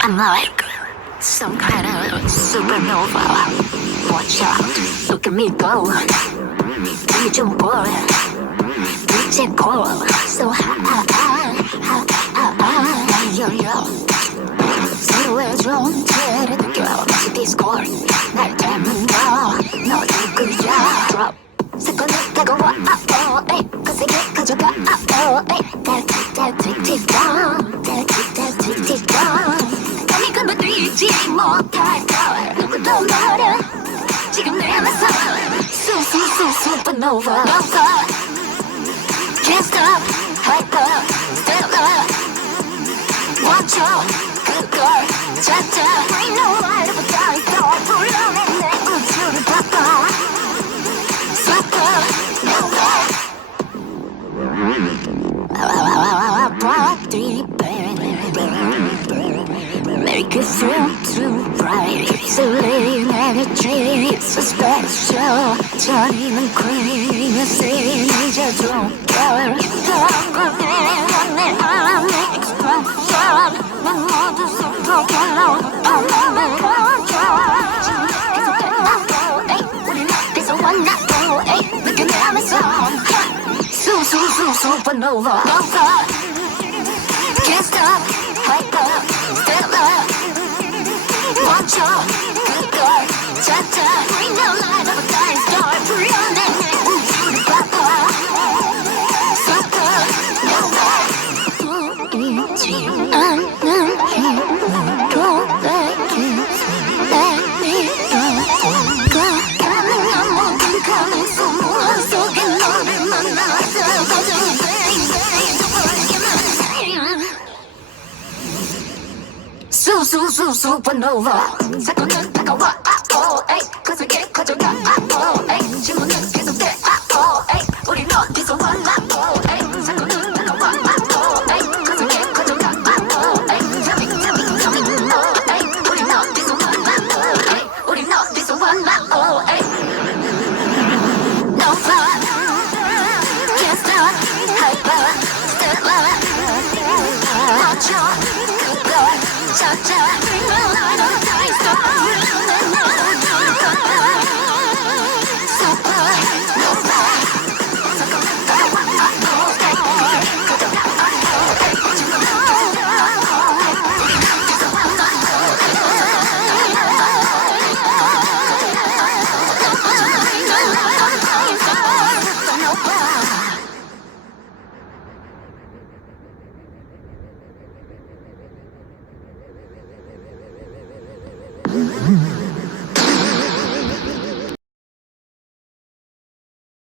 I'm like some kind of supernova. Watch out, look at me go. You 좀 보여. 빛의 고 so high, 열려. 서로의 존재를 느껴. 마치 디스코드 날 닮은 너 누구야? Drop. 사건이 다가와. 그 세계 가져가. 감히 건너뛰지 못할 걸 누구도 말해 지금 내 안에서 supernova Can't stop, hyper, stellar Watch out, 그걸 찾아 Ain't no light of a dark door 불러내 내 우주를 바꿔 supernova Make it feel too bright Isolating energy So special 저리는 queen Sing 이제 좀 girl 더운 내 안에 expression 난 모두 속도결로 너만을 control 계속해 우린 앞에서 만나 느껴 내 안에서 supernova Can't stop, hyper, stellar Watch out, 그걸 찾아 Bring the light of a dying star 불려내 내 우주를 바꿔 supernova 보이지 않는 힘으로 내밀어가 가능한 모든 가능성 무한 속에 너를 만나서 supernova 사건은 다가와 그 세계 가져가 질문은 계속돼 우린 어디서 왔나 사건은 다가와 그 세계 가져가 우린 어디서 왔나 우린 어디서 왔나 No fun Can't stop hyper stellar Watch out 그걸 찾아 Bring the light of the dying star